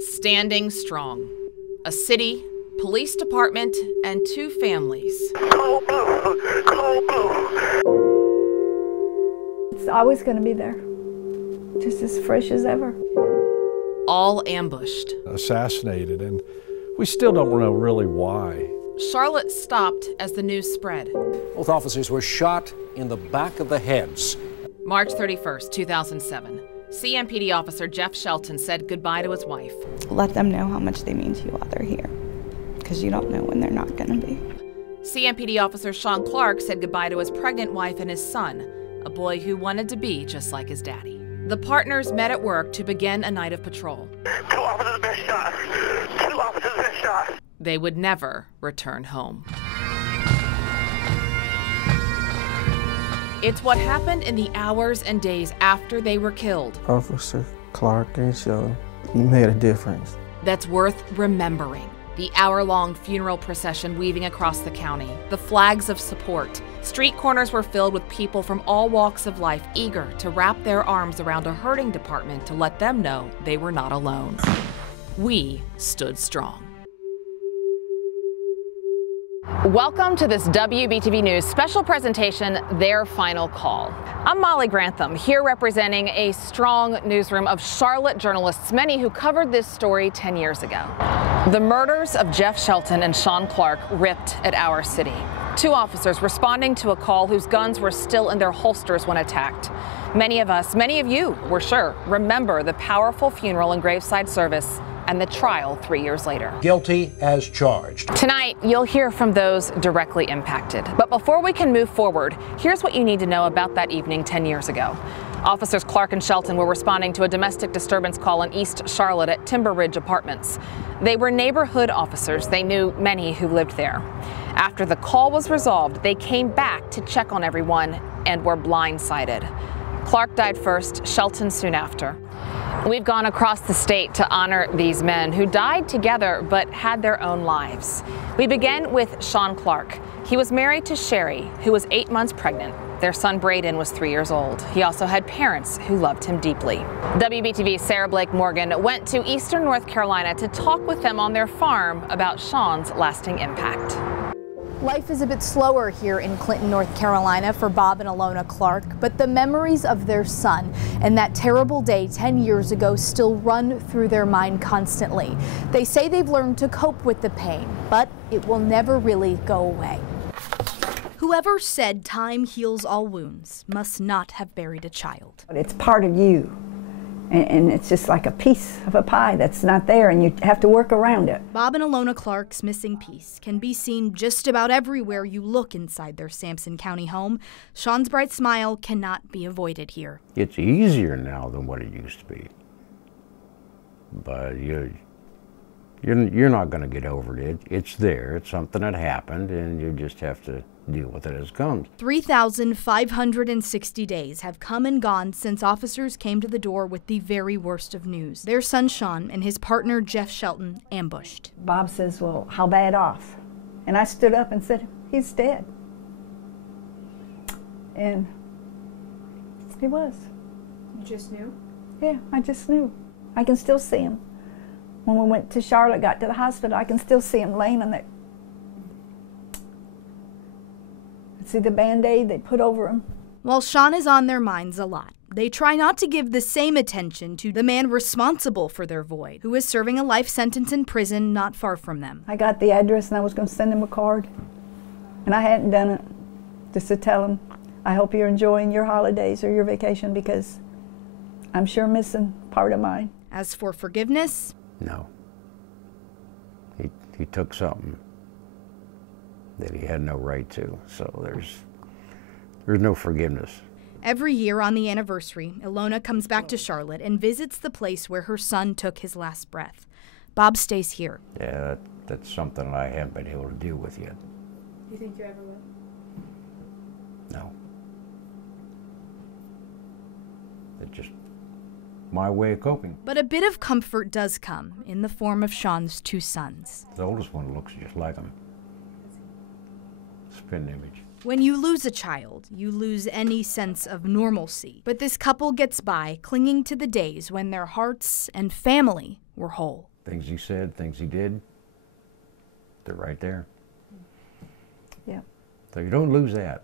Standing strong. A city, police department, and 2 families. Cold blue, cold blue. It's always going to be there, just as fresh as ever. All ambushed. Assassinated, and we still don't know really why. Charlotte stopped as the news spread. Both officers were shot in the back of the heads. March 31st, 2007. CMPD officer Jeff Shelton said goodbye to his wife. Let them know how much they mean to you while they're here, because you don't know when they're not going to be. CMPD officer Sean Clark said goodbye to his pregnant wife and his son, a boy who wanted to be just like his daddy. The partners met at work to begin a night of patrol. 2 officers been shot. 2 officers been shot. They would never return home. It's what happened in the hours and days after they were killed. Officer Clark and Shelton, you made a difference. That's worth remembering. The hour-long funeral procession weaving across the county, the flags of support. Street corners were filled with people from all walks of life eager to wrap their arms around a hurting department to let them know they were not alone. We stood strong. Welcome to this WBTV News special presentation, Their Final Call. I'm Molly Grantham, here representing a strong newsroom of Charlotte journalists, many who covered this story 10 years ago. The murders of Jeff Shelton and Sean Clark ripped at our city. 2 officers responding to a call whose guns were still in their holsters when attacked. Many of us, many of you, we're sure, remember the powerful funeral and graveside service and the trial 3 years later. Guilty as charged. Tonight, you'll hear from those directly impacted. But before we can move forward, here's what you need to know about that evening 10 years ago. Officers Clark and Shelton were responding to a domestic disturbance call in East Charlotte at Timber Ridge Apartments. They were neighborhood officers. They knew many who lived there. After the call was resolved, they came back to check on everyone and were blindsided. Clark died first, Shelton soon after. We've gone across the state to honor these men who died together but had their own lives. We begin with Sean Clark. He was married to Sherry, who was 8 months pregnant. Their son Braden was 3 years old. He also had parents who loved him deeply. WBTV's Sarah Blake Morgan went to Eastern North Carolina to talk with them on their farm about Sean's lasting impact. Life is a bit slower here in Clinton, North Carolina for Bob and Alona Clark, but the memories of their son and that terrible day 10 years ago still run through their mind constantly. They say they've learned to cope with the pain, but it will never really go away. Whoever said time heals all wounds must not have buried a child. It's part of you, and it's just like a piece of a pie that's not there, and you have to work around it. Bob and Alona Clark's missing piece can be seen just about everywhere you look inside their Sampson County home. Sean's bright smile cannot be avoided here. It's easier now than what it used to be, but you're not going to get over it. It's there. It's something that happened, and you just have to deal with it as it comes. 3,560 days have come and gone since officers came to the door with the very worst of news. Their son Sean and his partner Jeff Shelton ambushed. Bob says, well, how bad off? And I stood up and said, he's dead. And he was. You just knew? Yeah, I just knew. I can still see him. When we went to Charlotte, got to the hospital, I can still see him laying on that. See the Band-Aid they put over him. While Sean is on their minds a lot, they try not to give the same attention to the man responsible for their void, who is serving a life sentence in prison not far from them. I got the address and I was going to send him a card, and I hadn't done it, just to tell him, I hope you're enjoying your holidays or your vacation, because I'm sure missing part of mine. As for forgiveness, no. He took something that he had no right to, so there's no forgiveness. Every year on the anniversary, Alona comes back to Charlotte and visits the place where her son took his last breath. Bob stays here. Yeah, that's something I haven't been able to deal with yet. Do you think you ever will? No. It's just my way of coping. But a bit of comfort does come in the form of Sean's 2 sons. The oldest one looks just like him. Spin image. When you lose a child, you lose any sense of normalcy. But this couple gets by, clinging to the days when their hearts and family were whole. Things he said, things he did, they're right there. Yeah. So you don't lose that.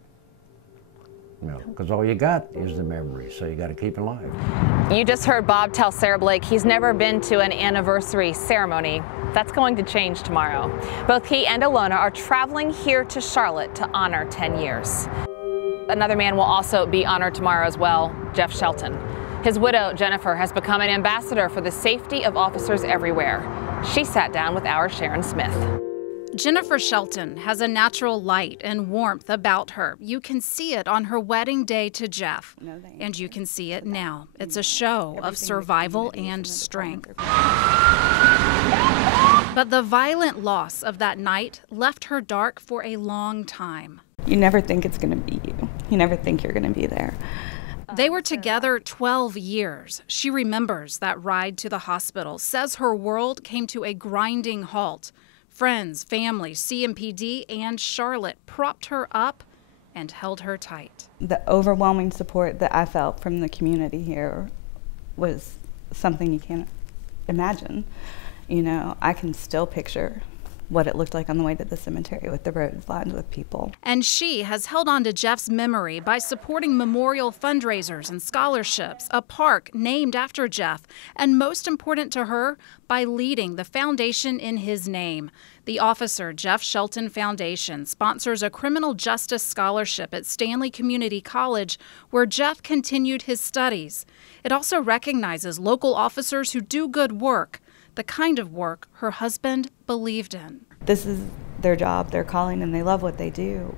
Because all you got is the memory, so you got to keep it alive. You just heard Bob tell Sarah Blake he's never been to an anniversary ceremony. That's going to change tomorrow. Both he and Alona are traveling here to Charlotte to honor 10 years. Another man will also be honored tomorrow as well, Jeff Shelton. His widow, Jennifer, has become an ambassador for the safety of officers everywhere. She sat down with our Sharon Smith. Jennifer Shelton has a natural light and warmth about her. You can see it on her wedding day to Jeff, and you can see it now. It's a show of survival and strength. But the violent loss of that night left her dark for a long time. You never think it's going to be you. You never think you're going to be there. They were together 12 years. She remembers that ride to the hospital, says her world came to a grinding halt. Friends, family, CMPD, and Charlotte propped her up and held her tight. The overwhelming support that I felt from the community here was something you can't imagine. You know, I can still picture what it looked like on the way to the cemetery with the roads lined with people. And she has held on to Jeff's memory by supporting memorial fundraisers and scholarships, a park named after Jeff, and most important to her, by leading the foundation in his name. The Officer Jeff Shelton Foundation sponsors a criminal justice scholarship at Stanley Community College, where Jeff continued his studies. It also recognizes local officers who do good work, the kind of work her husband believed in. This is their job, their calling, and they love what they do.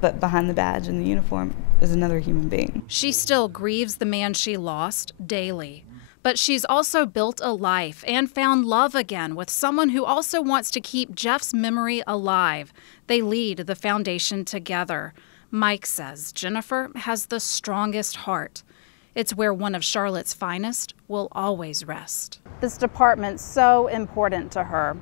But behind the badge and the uniform is another human being. She still grieves the man she lost daily. But she's also built a life and found love again with someone who also wants to keep Jeff's memory alive. They lead the foundation together. Mike says Jennifer has the strongest heart. It's where one of Charlotte's finest will always rest. This department's so important to her.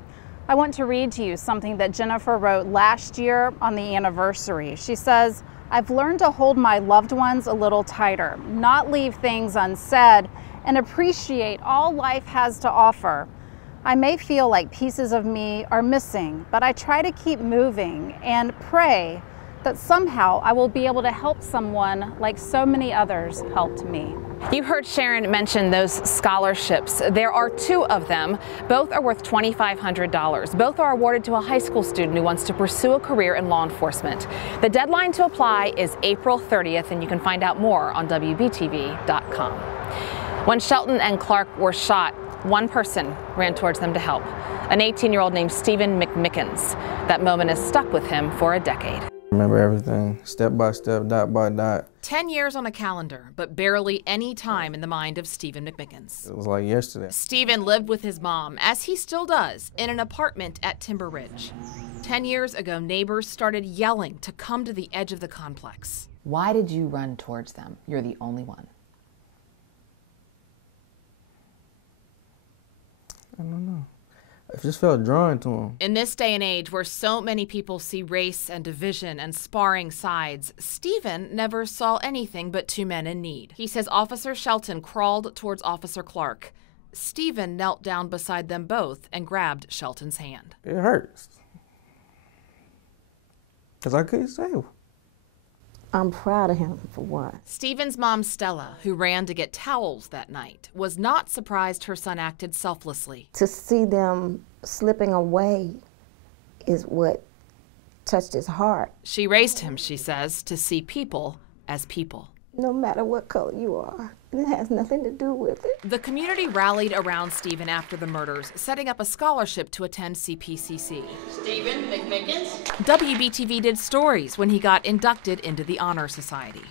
I want to read to you something that Jennifer wrote last year on the anniversary. She says, "I've learned to hold my loved ones a little tighter, not leave things unsaid, and appreciate all life has to offer. I may feel like pieces of me are missing, but I try to keep moving and pray that somehow I will be able to help someone like so many others helped me." You heard Sharon mention those scholarships. There are 2 of them. Both are worth $2,500. Both are awarded to a high school student who wants to pursue a career in law enforcement. The deadline to apply is April 30th, and you can find out more on WBTV.com. When Shelton and Clark were shot, one person ran towards them to help, an 18-year-old named Stephen McMickens. That moment has stuck with him for a decade. Remember everything, step by step, dot by dot. 10 years on a calendar, but barely any time in the mind of Stephen McMickens. It was like yesterday. Stephen lived with his mom, as he still does, in an apartment at Timber Ridge. 10 years ago, neighbors started yelling to come to the edge of the complex. Why did you run towards them? You're the only one. I don't know. I just felt drawn to him. In this day and age where so many people see race and division and sparring sides, Stephen never saw anything but 2 men in need. He says Officer Shelton crawled towards Officer Clark. Stephen knelt down beside them both and grabbed Shelton's hand. It hurts. Because I couldn't save him. I'm proud of him for what. Stephen's mom, Stella, who ran to get towels that night, was not surprised her son acted selflessly. To see them slipping away is what touched his heart. She raised him, she says, to see people as people. No matter what color you are, it has nothing to do with it. The community rallied around Stephen after the murders, setting up a scholarship to attend CPCC. Stephen McMickens. WBTV did stories when he got inducted into the Honor Society.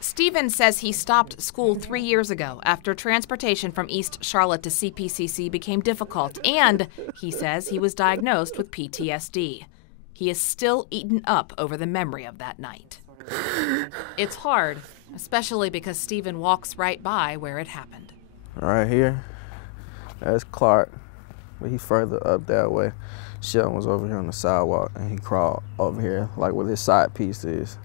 Stephen says he stopped school 3 years ago after transportation from East Charlotte to CPCC became difficult, and he says he was diagnosed with PTSD. He is still eaten up over the memory of that night. It's hard, especially because Stephen walks right by where it happened. Right here, that's Clark, but he's further up that way. Shelton was over here on the sidewalk, and he crawled over here, like where his side piece is.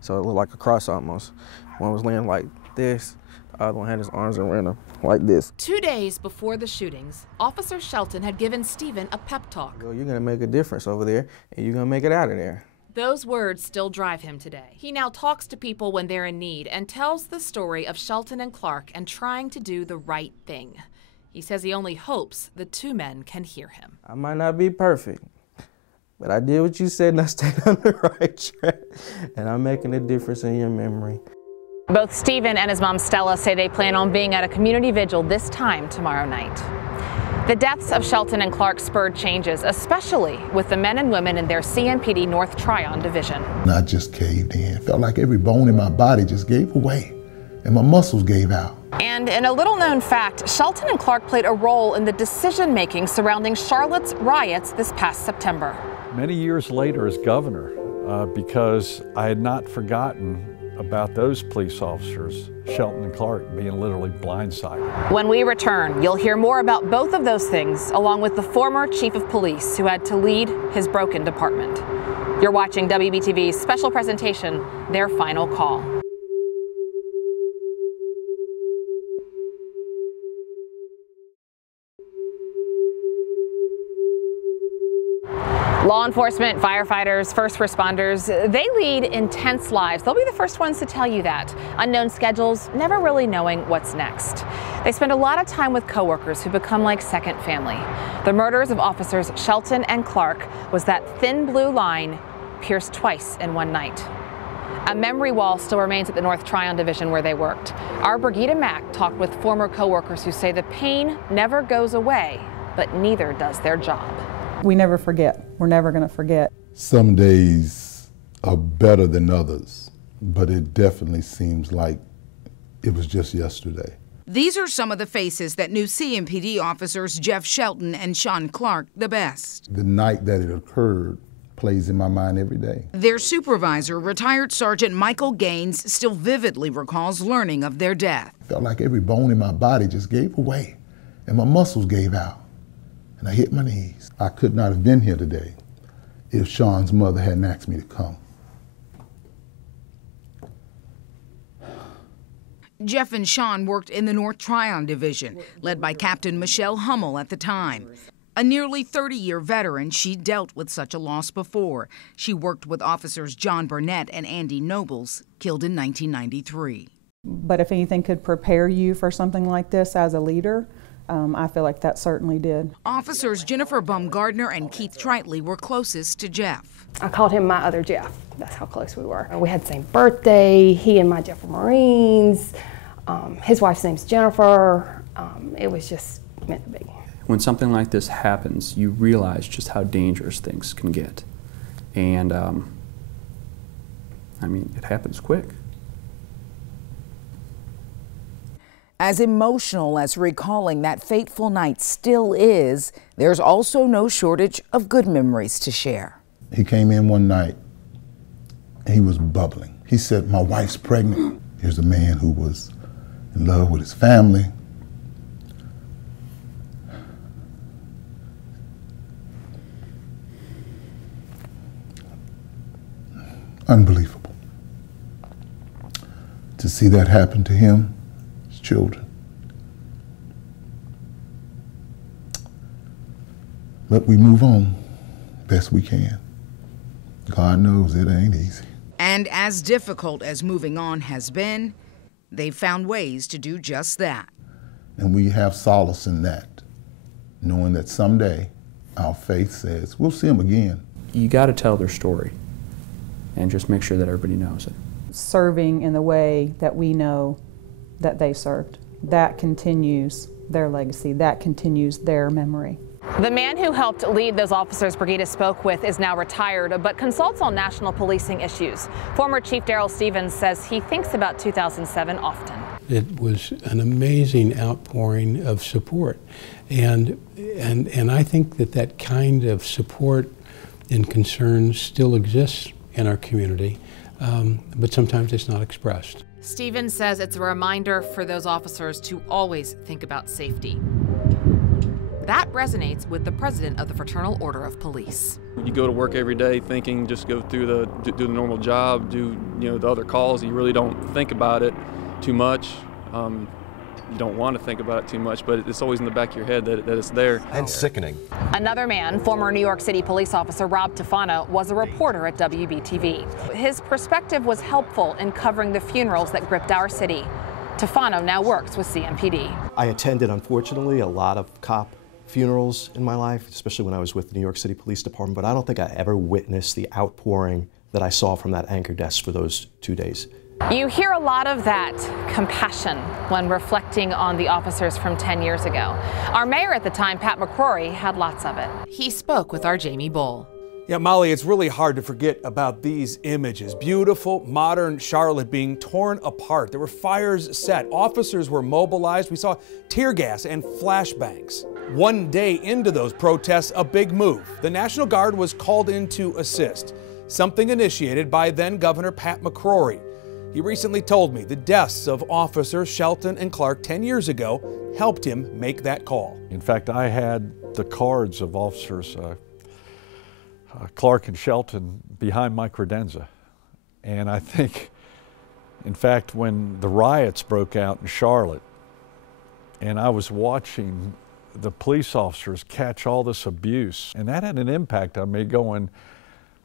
So it looked like a cross almost. One was laying like this. The other one had his arms around him like this. 2 days before the shootings, Officer Shelton had given Stephen a pep talk. You're gonna make a difference over there, and you're gonna make it out of there. Those words still drive him today. He now talks to people when they're in need and tells the story of Shelton and Clark and trying to do the right thing. He says he only hopes the two men can hear him. I might not be perfect, but I did what you said and I stayed on the right track. And I'm making a difference in your memory. Both Stephen and his mom Stella say they plan on being at a community vigil this time tomorrow night. The deaths of Shelton and Clark spurred changes, especially with the men and women in their CMPD North Tryon division. I just caved in. Felt like every bone in my body just gave away and my muscles gave out. And in a little-known fact, Shelton and Clark played a role in the decision-making surrounding Charlotte's riots this past September. Many years later as governor, because I had not forgotten about those police officers, Shelton and Clark, being literally blindsided. When we return, you'll hear more about both of those things, along with the former chief of police who had to lead his broken department. You're watching WBTV's special presentation, Their Final Call. Law enforcement, firefighters, first responders, they lead intense lives. They'll be the first ones to tell you that. Unknown schedules, never really knowing what's next. They spend a lot of time with coworkers who become like second family. The murders of officers Shelton and Clark was that thin blue line pierced twice in one night. A memory wall still remains at the North Tryon division where they worked. Our Brigida Mack talked with former coworkers who say the pain never goes away, but neither does their job. We never forget. We're never going to forget. Some days are better than others, but it definitely seems like it was just yesterday. These are some of the faces that knew CMPD officers Jeff Shelton and Sean Clark the best. The night that it occurred plays in my mind every day. Their supervisor, retired Sergeant Michael Gaines, still vividly recalls learning of their death. Felt like every bone in my body just gave away and my muscles gave out. And I hit my knees. I could not have been here today if Sean's mother hadn't asked me to come. Jeff and Sean worked in the North Tryon division, led by Captain Michelle Hummel at the time. A nearly 30-year veteran, she dealt with such a loss before. She worked with officers John Burnett and Andy Nobles, killed in 1993. But if anything could prepare you for something like this as a leader, I feel like that certainly did. Officers Jennifer Baumgardner and Keith Tritley were closest to Jeff. I called him my other Jeff. That's how close we were. We had the same birthday. He and my Jeff were Marines. His wife's name's Jennifer. It was just meant to be. When something like this happens, you realize just how dangerous things can get. And I mean, it happens quick. As emotional as recalling that fateful night still is, there's also no shortage of good memories to share. He came in one night and he was bubbling. He said, "My wife's pregnant." Here's a man who was in love with his family. Unbelievable. To see that happen to him, his children. But we move on best we can. God knows it ain't easy. And as difficult as moving on has been, they've found ways to do just that. And we have solace in that, knowing that someday our faith says we'll see them again. You got to tell their story and just make sure that everybody knows it. Serving in the way that we know that they served. That continues their legacy. That continues their memory. The man who helped lead those officers Brigida spoke with is now retired, but consults on national policing issues. Former Chief Darrell Stevens says he thinks about 2007 often. It was an amazing outpouring of support, and I think that kind of support and concern still exists in our community, but sometimes it's not expressed. Stevens says it's a reminder for those officers to always think about safety. That resonates with the president of the Fraternal Order of Police. You go to work every day thinking just go through do the normal job, do the other calls, and you really don't think about it. too much. You don't want to think about it too much, but it's always in the back of your head that it's there. And sickening. Another man, former New York City police officer Rob Tufano, was a reporter at WBTV. His perspective was helpful in covering the funerals that gripped our city. Tufano now works with CMPD. I attended, unfortunately, a lot of cop funerals in my life, especially when I was with the New York City Police Department, but I don't think I ever witnessed the outpouring that I saw from that anchor desk for those 2 days. You hear a lot of that compassion when reflecting on the officers from 10 years ago. Our mayor at the time, Pat McCrory, had lots of it. He spoke with our Jamie Bull. Yeah, Molly, it's really hard to forget about these images. Beautiful, modern Charlotte being torn apart. There were fires set. Officers were mobilized. We saw tear gas and flashbangs. One day into those protests, a big move. The National Guard was called in to assist, something initiated by then Governor Pat McCrory. He recently told me the deaths of officers Shelton and Clark 10 years ago helped him make that call. In fact, I had the cards of officers Clark and Shelton behind my credenza. And I think, in fact, when the riots broke out in Charlotte, and I was watching the police officers catch all this abuse, and that had an impact on me going,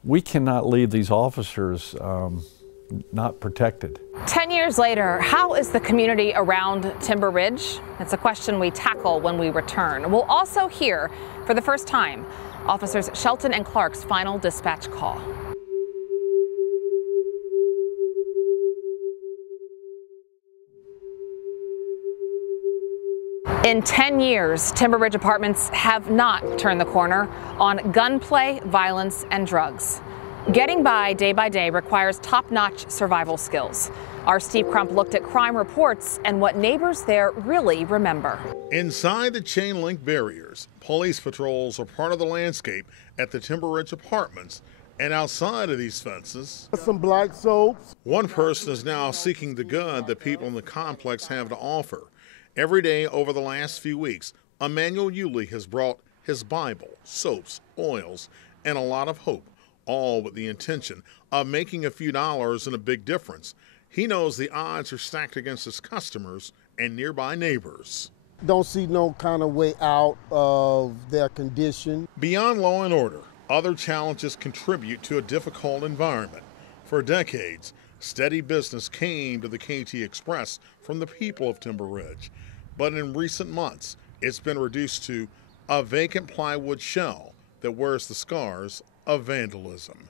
we cannot leave these officers not protected. 10 years later, how is the community around Timber Ridge? It's a question we tackle when we return. We'll also hear, for the first time, officers Shelton and Clark's final dispatch call. In 10 years, Timber Ridge Apartments have not turned the corner on gunplay, violence, and drugs. Getting by day requires top-notch survival skills. Our Steve Crump looked at crime reports and what neighbors there really remember. Inside the chain link barriers, police patrols are part of the landscape at the Timber Ridge Apartments, and outside of these fences, some black soaps. One person is now seeking the good that people in the complex have to offer. Every day over the last few weeks, Emmanuel Yulee has brought his Bible, soaps, oils, and a lot of hope, all with the intention of making a few dollars and a big difference. He knows the odds are stacked against his customers and nearby neighbors. Don't see no kind of way out of their condition. Beyond law and order, other challenges contribute to a difficult environment. For decades, steady business came to the KT Express from the people of Timber Ridge. But in recent months, it's been reduced to a vacant plywood shell that wears the scars of vandalism.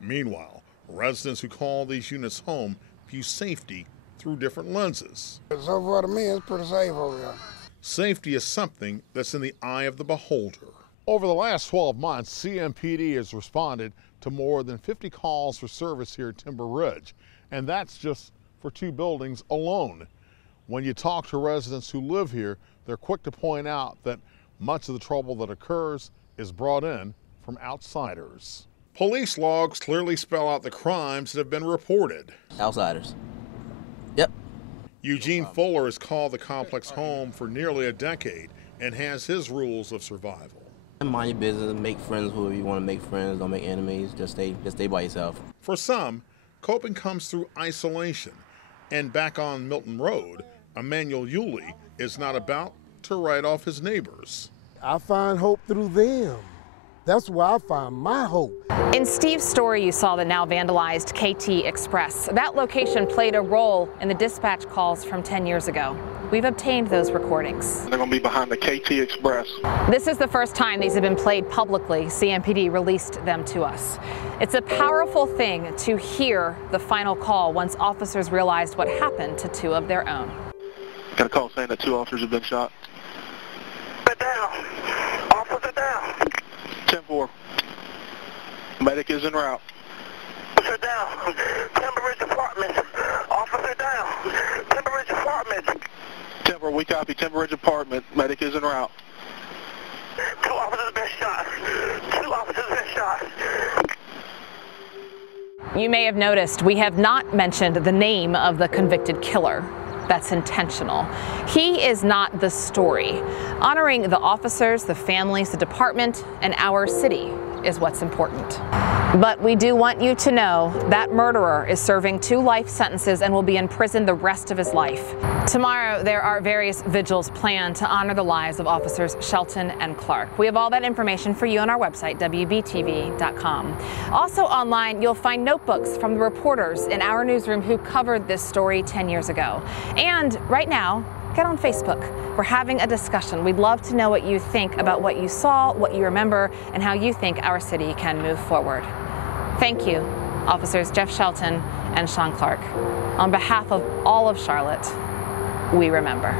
Meanwhile, residents who call these units home view safety through different lenses. So far to me, it's pretty safe over here. Safety is something that's in the eye of the beholder. Over the last 12 months, CMPD has responded to more than 50 calls for service here at Timber Ridge, and that's just for 2 buildings alone. When you talk to residents who live here, they're quick to point out that much of the trouble that occurs is brought in from outsiders. Police logs clearly spell out the crimes that have been reported. Outsiders. Yep. Eugene Fuller has called the complex home for nearly a decade and has his rules of survival. Mind your business, make friends whoever you want to make friends, don't make enemies, just stay by yourself. For some, coping comes through isolation. And back on Milton Road, Emmanuel Yulee is not about to write off his neighbors. I find hope through them. That's where I find my hope. In Steve's story, you saw the now vandalized KT Express. That location played a role in the dispatch calls from 10 years ago. We've obtained those recordings. They're going to be behind the KT Express. This is the first time these have been played publicly. CMPD released them to us. It's a powerful thing to hear the final call once officers realized what happened to 2 of their own. Got a call saying that 2 officers have been shot. Get down. Officer down. 10-4. Medic is en route. Officer down. Timber Ridge Apartments. Officer down. Timber Ridge Apartments. Timber, we copy. Timber Ridge Apartment. Medic is en route. 2 officers have been shot. 2 officers have been shot. You may have noticed we have not mentioned the name of the convicted killer. That's intentional. He is not the story. Honoring the officers, the families, the department, and our city is what's important. But we do want you to know that murderer is serving 2 life sentences and will be in prison the rest of his life. Tomorrow, there are various vigils planned to honor the lives of officers Shelton and Clark. We have all that information for you on our website, WBTV.com. Also online, you'll find notebooks from the reporters in our newsroom who covered this story 10 years ago. And right now, get on Facebook. We're having a discussion. We'd love to know what you think about what you saw, what you remember, and how you think our city can move forward. Thank you, Officers Jeff Shelton and Sean Clark. On behalf of all of Charlotte, we remember.